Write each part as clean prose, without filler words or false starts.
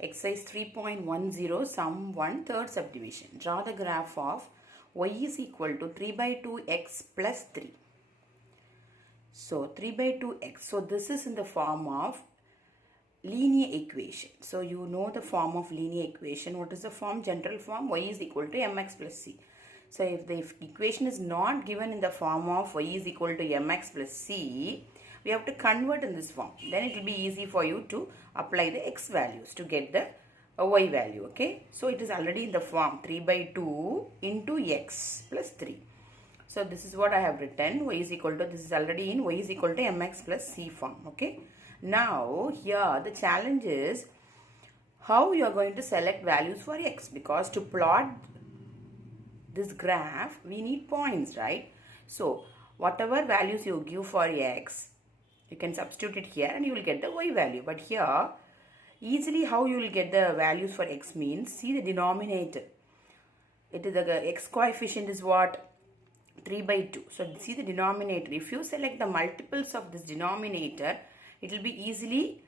Exercise 3.10, sum 1, third subdivision. Draw the graph of y is equal to 3 by 2x plus 3. So 3 by 2x. So this is in the form of linear equation. So you know the form of linear equation. What is the form? General form, y is equal to mx plus c. So if the equation is not given in the form of y is equal to mx plus c, we have to convert in this form. Then it will be easy for you to apply the x values to get the y value. Okay. So it is already in the form 3 by 2 into x plus 3. So this is what I have written. Y is equal to, this is already in y is equal to mx plus c form. Okay. Now here the challenge is how you are going to select values for x, because to plot this graph we need points, right? So whatever values you give for x, you can substitute it here and you will get the y value. But here easily how you will get the values for x means, see the denominator. It is the x coefficient is what? 3 by 2. So see the denominator. If you select the multiples of this denominator, it will be easily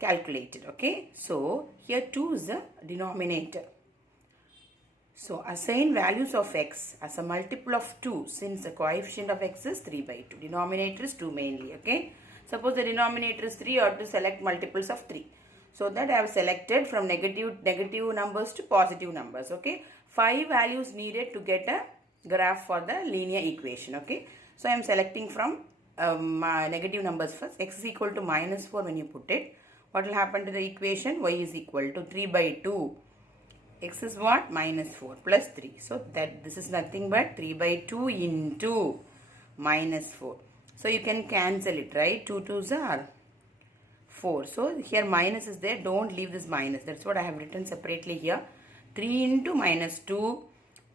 calculated. Okay. So here 2 is the denominator. So assign values of x as a multiple of 2, since the coefficient of x is 3 by 2. Denominator is 2 mainly. Okay. Suppose the denominator is 3, you have to select multiples of 3. So that I have selected from negative numbers to positive numbers. Okay. 5 values needed to get a graph for the linear equation. Okay. So I am selecting from negative numbers first. X is equal to minus 4 when you put it. What will happen to the equation? Y is equal to 3 by 2. X is what? Minus 4 plus 3. So that this is nothing but 3 by 2 into minus 4. So you can cancel it, right? 2 2s are 4. So here minus is there. Don't leave this minus. That's what I have written separately here. 3 into minus 2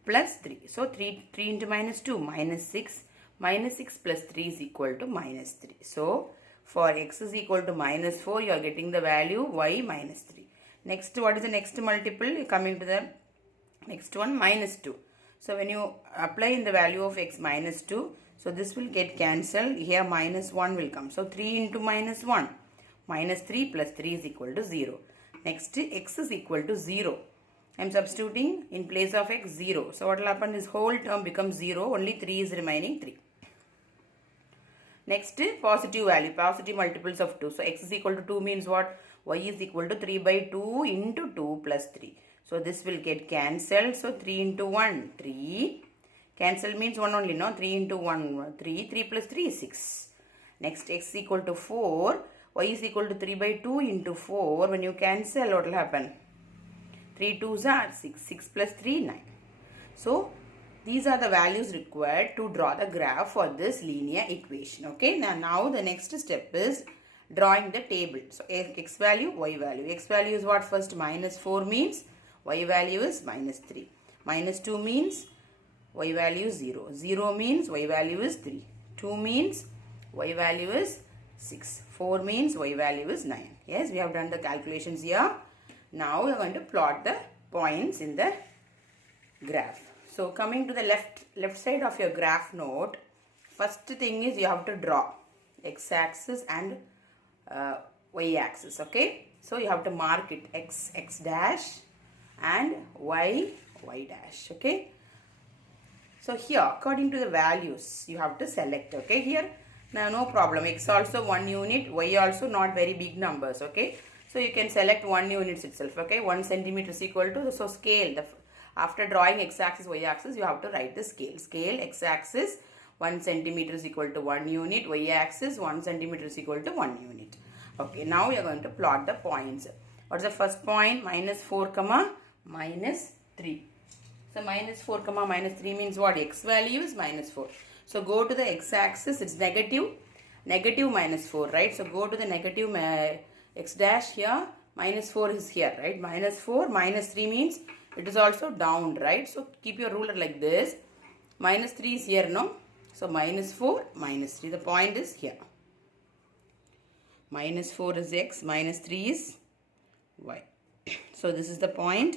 plus 3. So 3 into minus 2, minus 6. Minus 6 plus 3 is equal to minus 3. So for x is equal to minus 4, you are getting the value y minus 3. Next, what is the next multiple? Coming to the next one, minus 2. So when you apply in the value of x minus 2, so this will get cancelled. Here minus 1 will come. So 3 into minus 1. Minus 3 plus 3 is equal to 0. Next, x is equal to 0. I am substituting in place of x 0. So what will happen? This whole term becomes 0. Only 3 is remaining, 3. Next, positive value, positive multiples of 2. So x is equal to 2 means what? Y is equal to 3 by 2 into 2 plus 3. So this will get cancelled. So 3 into 1, 3. Cancel means 1 only, no? 3 into 1, 3. 3 plus 3 is 6. Next, x is equal to 4. Y is equal to 3 by 2 into 4. When you cancel, what will happen? 3 2s are 6. 6 plus 3, 9. So these are the values required to draw the graph for this linear equation. Okay. Now the next step is drawing the table. So x value, y value. X value is what? First minus 4 means y value is minus 3. Minus 2 means y value is 0. 0 means y value is 3. 2 means y value is 6. 4 means y value is 9. Yes, we have done the calculations here. Now we are going to plot the points in the graph. So coming to the left side of your graph note, first thing is you have to draw x-axis and y-axis. Okay. So you have to mark it x dash and y dash. Okay. So here according to the values you have to select. Okay. Here now no problem. X also 1 unit, y also not very big numbers. Okay. So you can select 1 units itself. Okay. 1 centimeter is equal to, so scale. After drawing x-axis, y-axis, you have to write the scale. Scale x-axis 1 centimeter is equal to 1 unit. Y-axis 1 centimeter is equal to 1 unit. Okay. Now we are going to plot the points. What is the first point? Minus 4 comma minus 3. So minus 4 comma minus 3 means what? X value is minus 4. So go to the x-axis. It's negative minus 4, right? So go to the negative x dash here. Minus 4 is here, right? Minus 4 minus 3 means it is also down, right? So keep your ruler like this. Minus 3 is here, no? So minus 4 minus 3. The point is here. Minus 4 is x, minus 3 is y. So this is the point.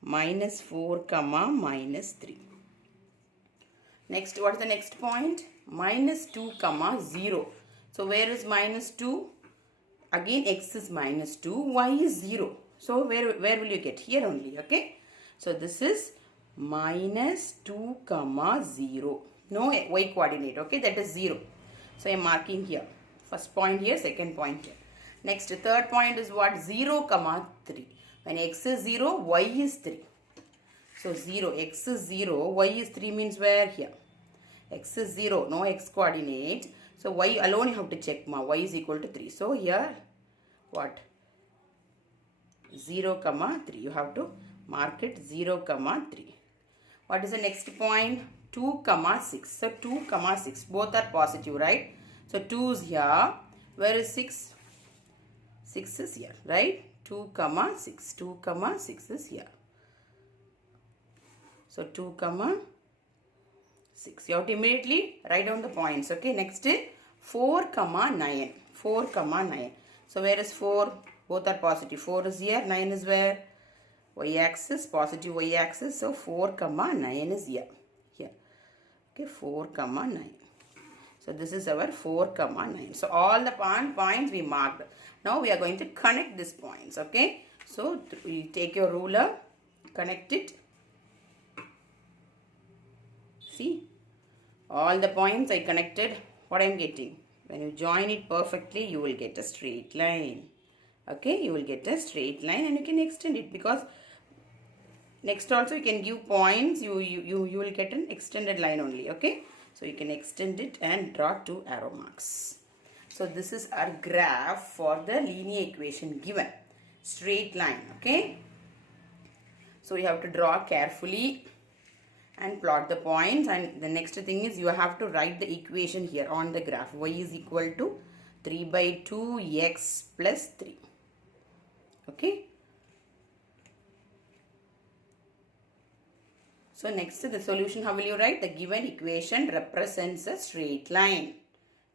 Minus 4 comma minus 3. Next, what is the next point? Minus 2 comma 0. So where is minus 2? Again x is minus 2, y is 0. So where will you get? Here only, okay? So this is minus 2 comma 0. No y coordinate, okay? That is 0. So I am marking here. First point here, second point here. Next, third point is what? 0 comma 3. When x is 0, y is 3. So 0, x is 0, y is 3 means where? Here. X is 0, no x coordinate. So y alone you have to check, ma. Y is equal to 3. So here, what? 0 comma 3. You have to mark it 0 comma 3. What is the next point? 2 comma 6. So 2 comma 6. Both are positive, right? So 2 is here. Where is 6? 6 is here, right? 2 comma 6. 2 comma 6 is here. So 2 comma 6. You have to immediately write down the points. Okay. Next, 4 comma 9. 4 comma 9. So where is 4? Both are positive. 4 is here. 9 is where? Y-axis. Positive y-axis. So 4 comma 9 is here. Here. Okay. 4 comma 9. So this is our 4 comma 9. So all the points we marked. Now we are going to connect these points. Okay. So you take your ruler. Connect it. See. All the points I connected. What I am getting? When you join it perfectly, you will get a straight line. Okay, you will get a straight line and you can extend it, because next also you can give points. You will get an extended line only. Okay, so you can extend it and draw 2 arrow marks. So this is our graph for the linear equation given. Straight line. Okay, so you have to draw carefully and plot the points, and the next thing is you have to write the equation here on the graph. Y is equal to 3 by 2 x plus 3. Okay. So next, the solution, how will you write? The given equation represents a straight line.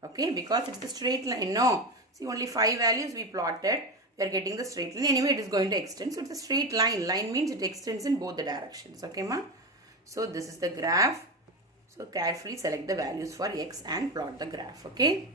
Okay, because it's the straight line. No, see, only 5 values we plotted. We are getting the straight line. Anyway, it is going to extend. So it's a straight line. Line means it extends in both the directions. Okay, ma? So this is the graph. So carefully select the values for x and plot the graph. Okay.